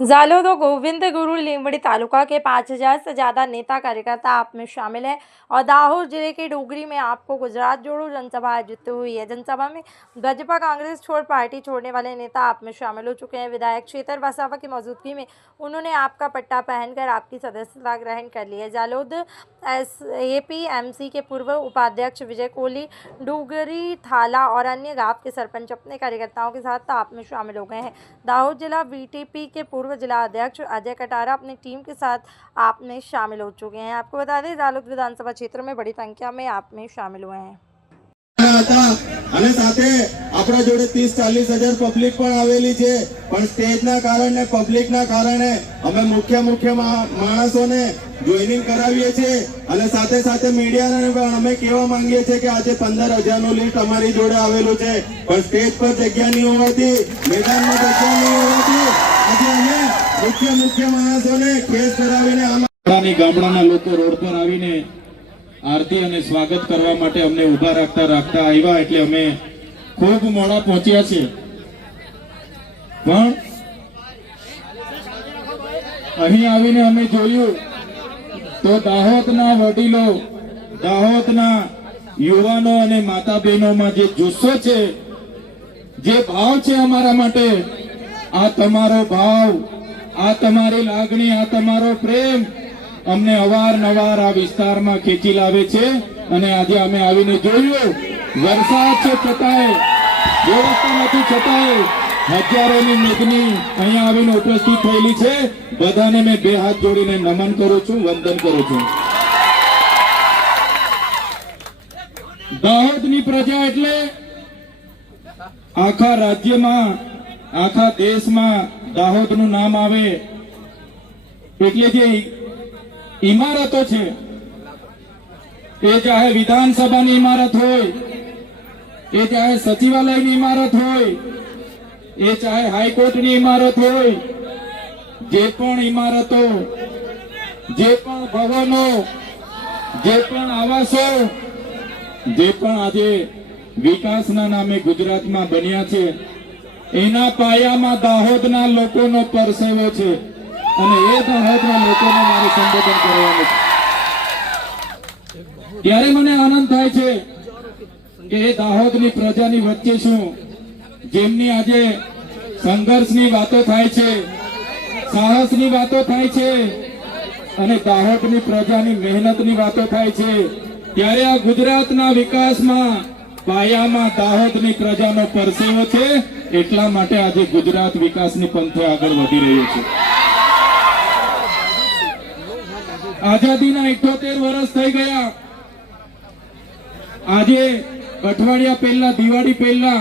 जालोद और गोविंद गुरु लीमड़ी तालुका के 5,000 से ज़्यादा नेता कार्यकर्ता आप में शामिल हैं और दाहोद जिले के डोगरी में आपको गुजरात जोड़ो जनसभा आयोजित हुई है। जनसभा में भाजपा कांग्रेस छोड़ पार्टी छोड़ने वाले नेता आप में शामिल हो चुके हैं। विधायक चेतर वसावा की मौजूदगी में उन्होंने आपका पट्टा पहनकर आपकी सदस्यता ग्रहण कर ली है। जालोद APMC के पूर्व उपाध्यक्ष विजय कोहली, डोगरी थाला और अन्य गांव के सरपंच अपने कार्यकर्ताओं के साथ आप में शामिल हो गए हैं। दाहोद जिला BTP के पूर्व जिला अध्यक्ष अजय कटारा अपनी टीम के साथ आप में शामिल हो चुके हैं। आपको बता दें, जालोद विधानसभा क्षेत्र में बड़ी संख्या में आप में शामिल हुए हैं। અને સાથે આપણા જોડે 30-40 હજાર પબ્લિક પણ આવેલી છે, પણ સ્ટેજના કારણે પબ્લિકના કારણે અમે મુખ્ય માણસોને જોઈનિંગ કરાવીએ છીએ અને સાથે સાથે મીડિયાને પણ અમે કહેવા માંગીએ છીએ કે આજે 15,000નું લિસ્ટ અમારી જોડે આવેલું છે, પણ સ્ટેજ પર જગ્યા નહીં હોવાથી, મેદાનમાં જગ્યા નહીં હોવાથી આજે અમે મુખ્ય માણસોને કેસ કરાવીને અમારા ગામડાના લોકો રોડ પર આવીને આરતી અને સ્વાગત કરવા માટે અમને ઉભા રાખતા આવ્યા, એટલે અમે ખૂબ મોડા પહોંચ્યા છે। પણ અહીં આવીને અમે જોયું તો દાહોદના વડીલો, દાહોદના યુવાનો અને માતા બહેનોમાં જે જુસ્સો છે, જે ભાવ છે અમારા માટે, આ તમારો ભાવ, આ તમારી લાગણી, આ તમારો પ્રેમ અમને અવારનવાર આ વિસ્તારમાં ખેંચી લાવે છે। અને આજે અમે આવીને જોયું, વરસાદ છે છતાંય, વ્યવસ્થા નથી છતાંય હજારોની મેદની અહીંયા આવીને ઉપસ્થિત થયેલી છે। બધાને મેં બે હાથ જોડીને નમન કરું છું, વંદન કરું છું। દાહોદની પ્રજા એટલે આખા રાજ્યમાં, આખા દેશમાં દાહોદનું નામ આવે એટલે જે इमारतों छे, ये चाहे विधानसभा इमारत होय, ये चाहे सचिवालय इमारत होय, ये चाहे हाईकोर्ट इमारत होय, जे पण इमारतों, जे पण भवनों, जे पण आवासों, जे पण आजे विकासना नामे गुजरातमां बन्या छे, एना पायामां दाहोदना लोकोनो परसेवो छे અને એ દાહોદના લોકોને મારે સંબોધન કરવાનું છે। ત્યારે મને આનંદ થાય છે કે એ દાહોદની પ્રજાની વચ્ચે છું, જેમની આજે સંઘર્ષની વાતો થાય છે, સાહસની વાતો થાય છે અને દાહોદની પ્રજાની મહેનતની વાતો થાય છે। ત્યારે આ ગુજરાતના વિકાસમાં પાયામાં દાહોદની પ્રજાનો પરસેવો છે, એટલા માટે આજે ગુજરાત વિકાસની પંથે આગળ વધી રહ્યું છે। આઝાદીના 78 વર્ષ થઈ ગયા। આજે અઠવાડિયા પહેલા, દિવાળી પહેલા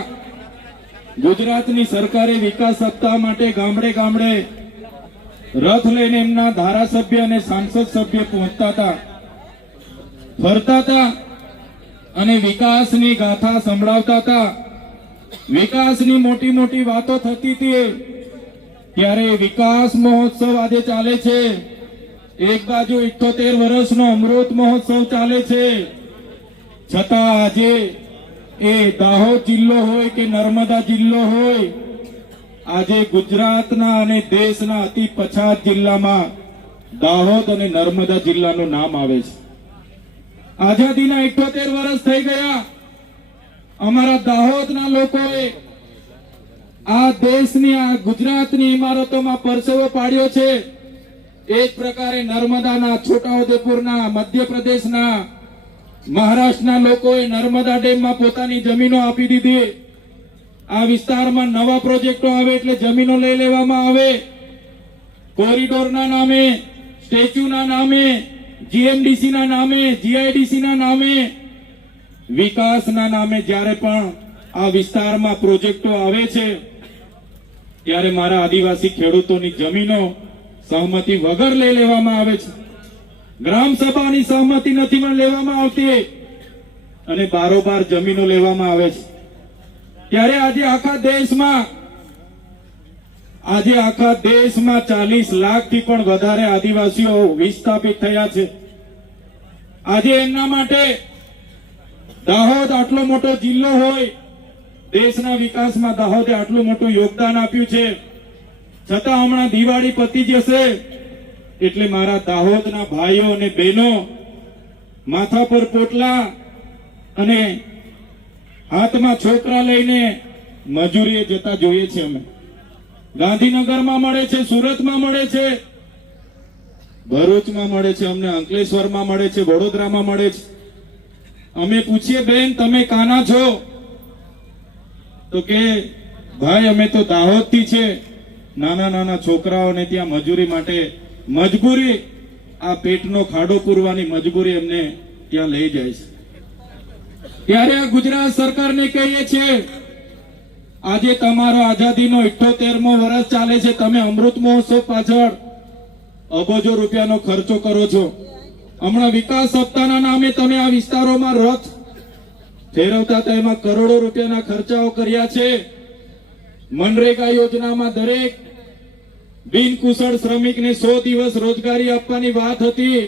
ગુજરાતની સરકારે વિકાસ સપ્તાહ માટે ગામડે ગામડે રથ લઈને એમના ધારાસભ્ય અને સાંસદ સભ્ય પહોંચતા હતા, ફરતા હતા અને વિકાસની ગાથા સંભળાવતા હતા, વિકાસની મોટી મોટી વાતો થતી હતી। ત્યારે વિકાસ મહોત્સવ આજે ચાલે છે। एक बाजू 78 वर्षनो अमृत महोत्सव चाले छे, छतां आजे ए दाहोद जिल्लो होय के नर्मदा जिल्लो होय, आजे गुजरातना अने देशना अति पछात जिल्लामां दाहोद अने नर्मदा जिल्लानुं नाम आवे छे। आजादीना 78 वर्ष थई गया। अमारा दाहोदना लोकोए आ देशनी, आ गुजरातनी इमारतोमां परसेवो पाड्यो छे। एक प्रकारे नर्मदाना, छोटाउदेपुरना, मध्यप्रदेशना, महाराष्ट्રના લોકોએ નર્મદા ડેમમાં પોતાની જમીનો આપી દીધી। આ વિસ્તારમાં નવા પ્રોજેક્ટો આવે એટલે જમીનો લઈ લેવામાં આવે। કોરિડોરના નામે, સ્ટેચ્યુના નામે, GMDCના નામે, GIDCના નામે, વિકાસના નામે જ્યારે પણ આ વિસ્તારમાં પ્રોજેક્ટો આવે છે, ત્યારે મારા આદિવાસી ખેડૂતોની જમીનો सहमति वगर ले लेवामां आवे छे। ग्राम सभानी सहमति नथी पण लेवामां आवती अने बारोबार जमीनो लेवामां आवे छे। त्यारे आजे आखा देशमां 40 लाख थी पण वधारे आदिवासीओ विस्थापित थया छे। आजे एमना माटे दाहोद आटलो मोटो जिल्लो होय, देशना विकासमां दाहोदे आटલું મોટું યોગદાન આપ્યું છે, છતાં હમણાં દિવાળી પતી જશે એટલે મારા દાહોદના ભાઈઓ અને બહેનો માથા પર પોટલા અને હાથમાં છોકરા લઈને મજૂરીએ જતા જોઈએ છે. અમે ગાંધીનગરમાં મળે છે, સુરતમાં મળે છે, ભરૂચમાં મળે છે, અમને અંકલેશ્વરમાં મળે છે, વડોદરામાં મળે છે. અમે પૂછીએ બેન તમે કાના છો તો કે ભાઈ અમે તો દાહોદથી છે. નાના નાના છોકરાઓને ત્યાં મજૂરી માટે મજબૂરી આ પેટનો ખાડો પૂરવાની મજબૂરી એમને ત્યાં લઈ જાય છે. ત્યારે આ ગુજરાત સરકારને કહીએ છીએ આજે તમારો આઝાદીનો 78મો વર્ષ ચાલે છે. તમે અમૃત મહોત્સવ પાછળ અબજો રૂપિયાનો ખર્ચો કરો છો. હમણાં વિકાસ સપ્તાહના નામે તમે આ વિસ્તારોમાં રથ ફેરવતા હતા, એમાં કરોડો રૂપિયાના ખર્ચાઓ કર્યા છે. મનરેગા યોજનામાં દરેક બિનકુશળ શ્રમિકને 100 દિવસ રોજગારી આપવાની વાત હતી.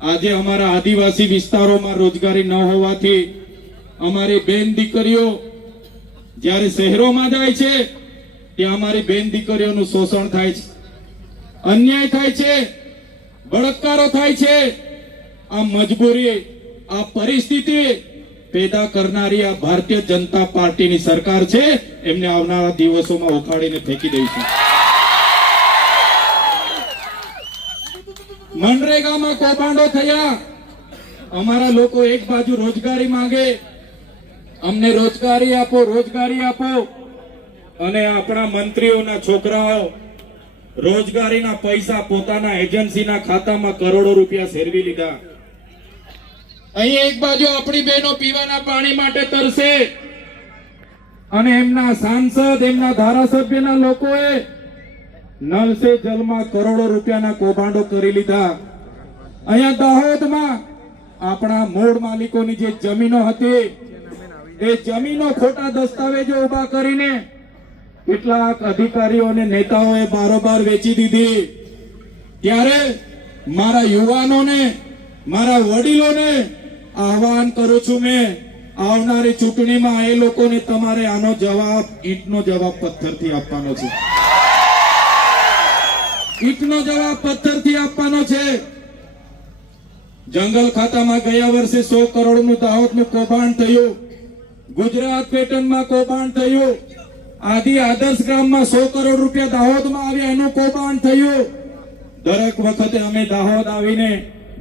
આજે અમારા આદિવાસી વિસ્તારોમાં રોજગારી ન હોવાથી અમારી બેન દીકરીઓ જ્યારે શહેરોમાં જાય છે ત્યાં અમારી બેન દીકરીઓનું શોષણ થાય છે, અન્યાય થાય છે, બળાત્કારો થાય છે. આ મજબૂરી, આ પરિસ્થિતિ પેદા કરનારી આ ભારતીય જનતા પાર્ટીની સરકાર છે. એમને આવનારા દિવસોમાં ઉખાડીને ફેંકી દઈશું. મનરેગામાં કૌભાંડો થયા. અમારા લોકો એક બાજુ રોજગારી માંગે, અમને રોજગારી આપો, રોજગારી આપો, અને આપણા મંત્રીઓના છોકરાઓ રોજગારીના પૈસા પોતાના એજન્સીના ખાતામાં કરોડો રૂપિયા ફેરવી લીધા. અહીં એક બાજુ આપણી બહેનો પીવાના પાણી માટે તરસે અને એમના સાંસદ, એમના ધારાસભ્યના લોકોએ નલ સે જલમાં કરોડો રૂપિયાના કૌભાંડો કરી લીધા. અહીંયા દાહોદમાં આપણા મૂળ માલિકોની જે જમીનો હતી એ જમીનો ખોટા દસ્તાવેજો ઉભા કરીને કેટલાક અધિકારીઓ અને નેતાઓએ બારોબાર વેચી દીધી. ત્યારે મારા યુવાનોને, મારા વડીલોને આહવાન કરું છું મેં, આવનારી ચૂંટણીમાં એ લોકોને તમારે આનો જવાબ, ઈંટનો જવાબ પથ્થરથી આપવાનો છે. ઈંટનો જવાબ પથ્થરથી આપવાનો છે. જંગલ ખાતામાં ગયા વર્ષે 100 કરોડનું દાહોદનું કૌભાંડ થયું. ગુજરાત પેટર્નમાં કૌભાંડ થયું. આદિ આદર્શ ગ્રામમાં 100 કરોડ રૂપિયા દાહોદમાં આવ્યા, એનું કૌભાંડ થયું. દરેક વખતે અમે દાહોદ આવીને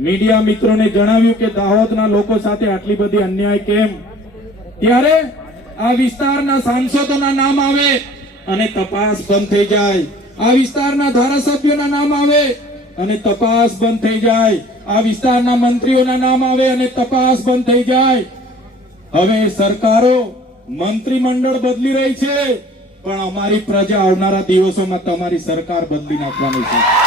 મીડિયા મિત્રોને જણાવ્યું કે દાહોદના લોકો સાથે આટલી બધી અન્યાય કેમ. ત્યારે આ વિસ્તારના સાંસદોના નામ આવે અને તપાસ બંધ થઈ જાય. આ વિસ્તારના ધારાસભ્યોના નામ આવે અને તપાસ બંધ થઈ જાય. આ વિસ્તારના મંત્રીઓના નામ આવે અને તપાસ બંધ થઈ જાય. હવે સરકારો, મંત્રીમંડળ બદલી રહી છે, પણ અમારી પ્રજા આવનારા દિવસોમાં તમારી સરકાર બદલી નાખવાની છે.